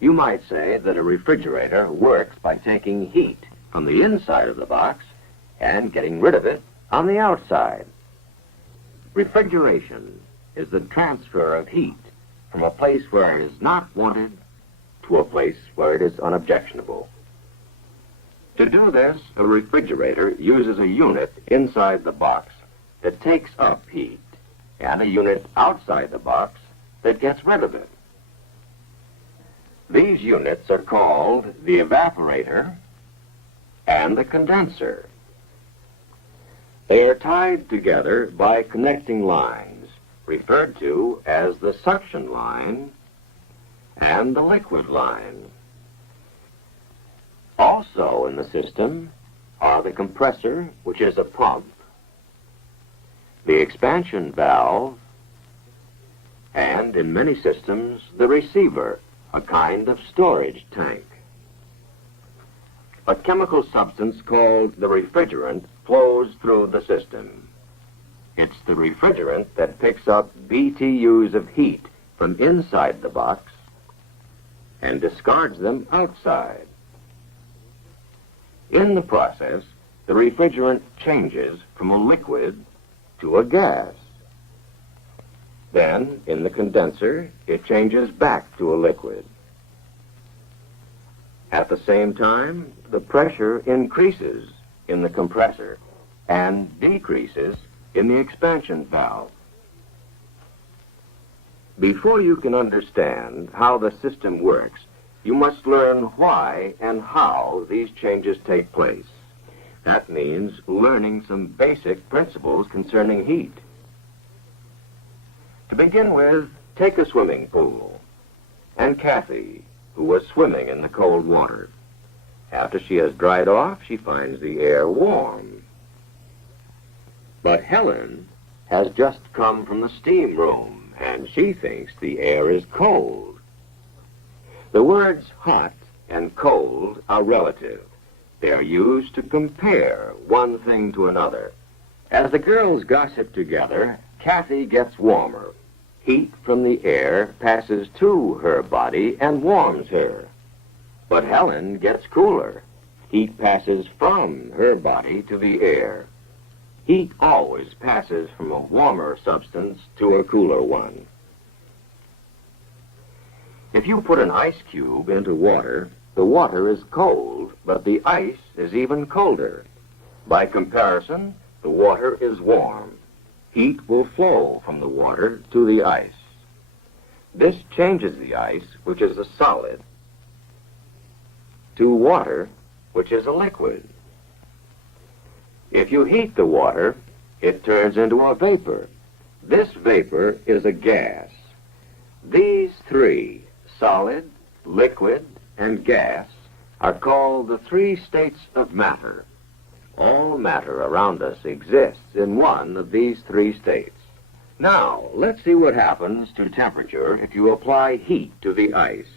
You might say that a refrigerator works by taking heat from the inside of the box and getting rid of it on the outside. Refrigeration is the transfer of heat from a place where it is not wanted to a place where it is unobjectionable. To do this, a refrigerator uses a unit inside the box that takes up heat and a unit outside the box that gets rid of it. These units are called the evaporator and the condenser. They are tied together by connecting lines, referred to as the suction line and the liquid line. Also in the system are the compressor, which is a pump, the expansion valve, and in many systems, the receiver, a kind of storage tank. A chemical substance called the refrigerant flows through the system. It's the refrigerant that picks up BTUs of heat from inside the box and discards them outside. In the process, the refrigerant changes from a liquid to a gas. Then, in the condenser, it changes back to a liquid. At the same time, the pressure increases in the compressor and decreases in the expansion valve. Before you can understand how the system works, you must learn why and how these changes take place. That means learning some basic principles concerning heat. To begin with, take a swimming pool, and Kathy, who was swimming in the cold water. After she has dried off, she finds the air warm. But Helen has just come from the steam room, and she thinks the air is cold. The words hot and cold are relative. They are used to compare one thing to another. As the girls gossip together, Kathy gets warmer. Heat from the air passes to her body and warms her. But Helen gets cooler. Heat passes from her body to the air. Heat always passes from a warmer substance to a cooler one. If you put an ice cube into water, the water is cold, but the ice is even colder. By comparison, the water is warm. Heat will flow from the water to the ice. This changes the ice, which is a solid, to water, which is a liquid. If you heat the water, it turns into a vapor. This vapor is a gas. These three, solid, liquid, and gas, are called the three states of matter. All matter around us exists in one of these three states. Now, let's see what happens to temperature if you apply heat to the ice.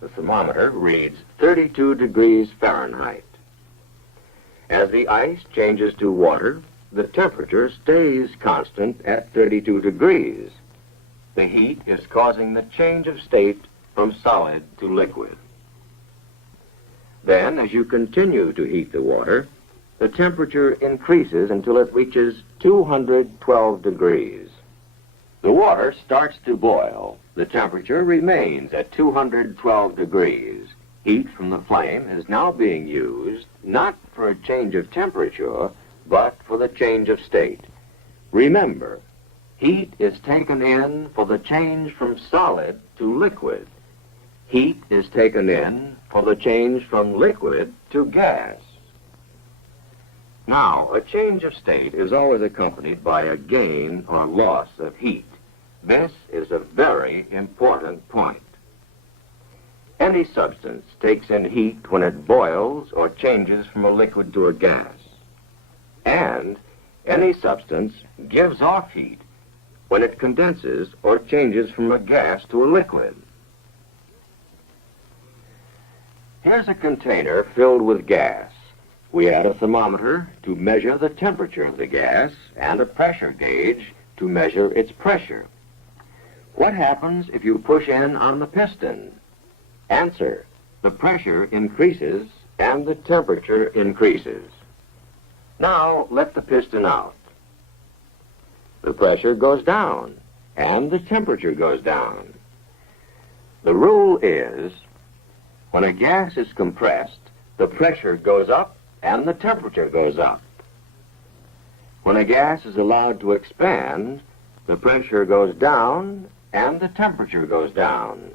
The thermometer reads 32 degrees Fahrenheit. As the ice changes to water, the temperature stays constant at 32 degrees. The heat is causing the change of state from solid to liquid. Then, as you continue to heat the water, the temperature increases until it reaches 212 degrees. The water starts to boil. The temperature remains at 212 degrees. Heat from the flame is now being used not for a change of temperature, but for the change of state. Remember, heat is taken in for the change from solid to liquid. Heat is taken in for the change from liquid to gas. Now, a change of state is always accompanied by a gain or loss of heat. This is a very important point. Any substance takes in heat when it boils or changes from a liquid to a gas. And any substance gives off heat when it condenses or changes from a gas to a liquid. Here's a container filled with gas. We add a thermometer to measure the temperature of the gas and a pressure gauge to measure its pressure. What happens if you push in on the piston? Answer. The pressure increases and the temperature increases. Now let the piston out. The pressure goes down and the temperature goes down. The rule is, when a gas is compressed, the pressure goes up and the temperature goes up. When a gas is allowed to expand, the pressure goes down and the temperature goes down.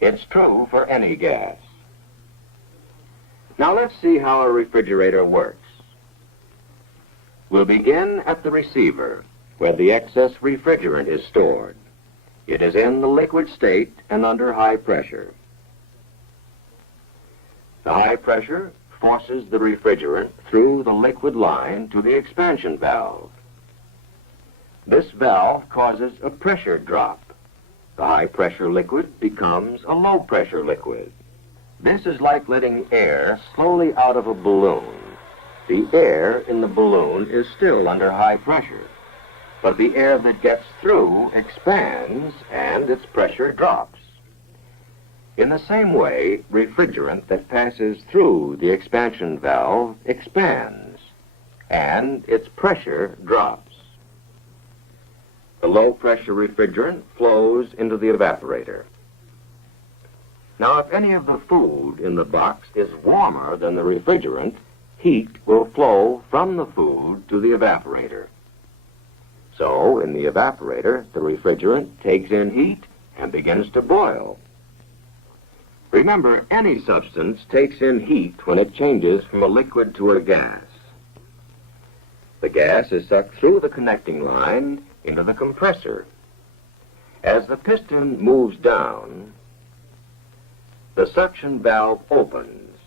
It's true for any gas. Now let's see how a refrigerator works. We'll begin at the receiver, where the excess refrigerant is stored. It is in the liquid state and under high pressure. The high pressure forces the refrigerant through the liquid line to the expansion valve. This valve causes a pressure drop. The high-pressure liquid becomes a low-pressure liquid. This is like letting air slowly out of a balloon. The air in the balloon is still under high pressure, but the air that gets through expands and its pressure drops. In the same way, refrigerant that passes through the expansion valve expands, and its pressure drops. The low-pressure refrigerant flows into the evaporator. Now, if any of the food in the box is warmer than the refrigerant, heat will flow from the food to the evaporator. So, in the evaporator, the refrigerant takes in heat and begins to boil. Remember, any substance takes in heat when it changes from a liquid to a gas. The gas is sucked through the connecting line into the compressor. As the piston moves down, the suction valve opens.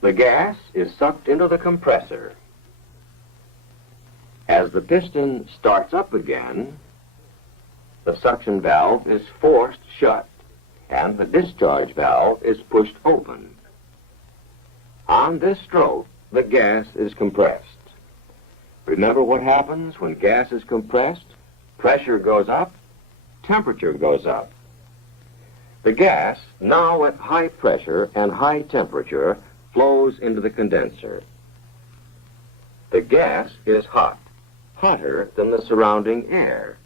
The gas is sucked into the compressor. As the piston starts up again, the suction valve is forced shut and the discharge valve is pushed open. On this stroke, the gas is compressed. Remember what happens when gas is compressed? Pressure goes up, temperature goes up. The gas, now at high pressure and high temperature, flows into the condenser. The gas is hot, hotter than the surrounding air,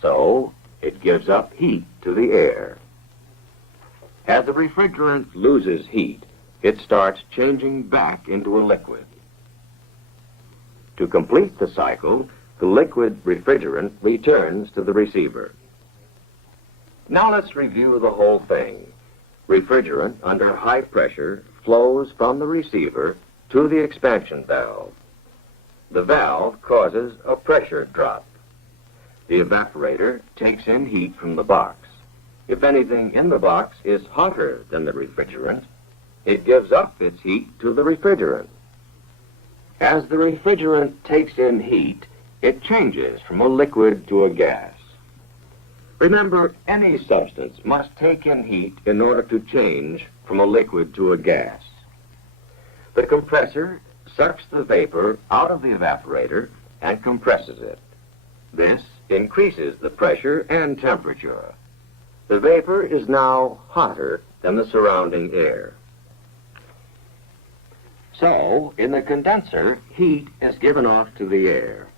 so it gives up heat to the air. As the refrigerant loses heat, it starts changing back into a liquid. To complete the cycle, the liquid refrigerant returns to the receiver. Now let's review the whole thing. Refrigerant under high pressure flows from the receiver to the expansion valve. The valve causes a pressure drop. The evaporator takes in heat from the box. If anything in the box is hotter than the refrigerant, it gives up its heat to the refrigerant. As the refrigerant takes in heat, it changes from a liquid to a gas. Remember, any substance must take in heat in order to change from a liquid to a gas. The compressor sucks the vapor out of the evaporator and compresses it. This increases the pressure and temperature. The vapor is now hotter than the surrounding air. So, in the condenser, heat is given off to the air.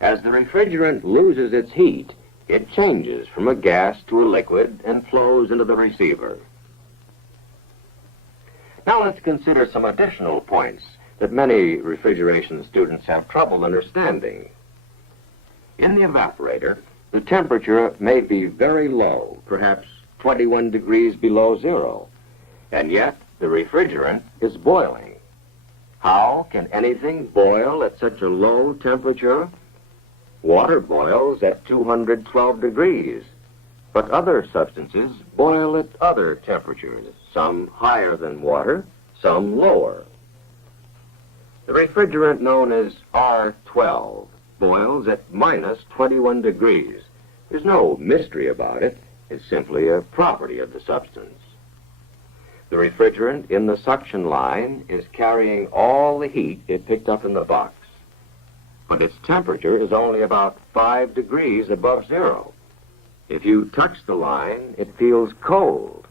As the refrigerant loses its heat, it changes from a gas to a liquid and flows into the receiver. Now let's consider some additional points that many refrigeration students have trouble understanding. In the evaporator, the temperature may be very low, perhaps 21 degrees below zero, and yet the refrigerant is boiling. How can anything boil at such a low temperature? Water boils at 212 degrees, but other substances boil at other temperatures, some higher than water, some lower. The refrigerant known as R12 boils at minus 21 degrees. There's no mystery about it. It's simply a property of the substance. The refrigerant in the suction line is carrying all the heat it picked up in the box, but its temperature is only about 5 degrees above zero. If you touch the line, it feels cold,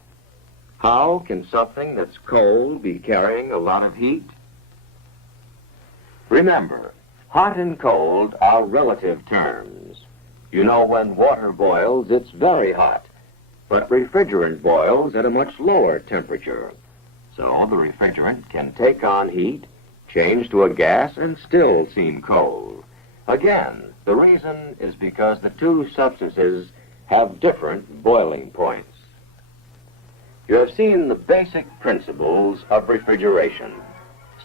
How can something that's cold be carrying a lot of heat? Remember, hot and cold are relative terms. You know, when water boils, it's very hot, but refrigerant boils at a much lower temperature. So the refrigerant can take on heat, change to a gas, and still seem cold. Again, the reason is because the two substances have different boiling points. You have seen the basic principles of refrigeration.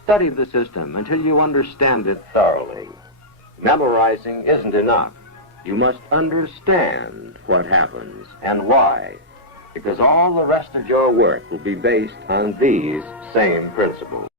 Study the system until you understand it thoroughly. Memorizing isn't enough. You must understand what happens and why, because all the rest of your work will be based on these same principles.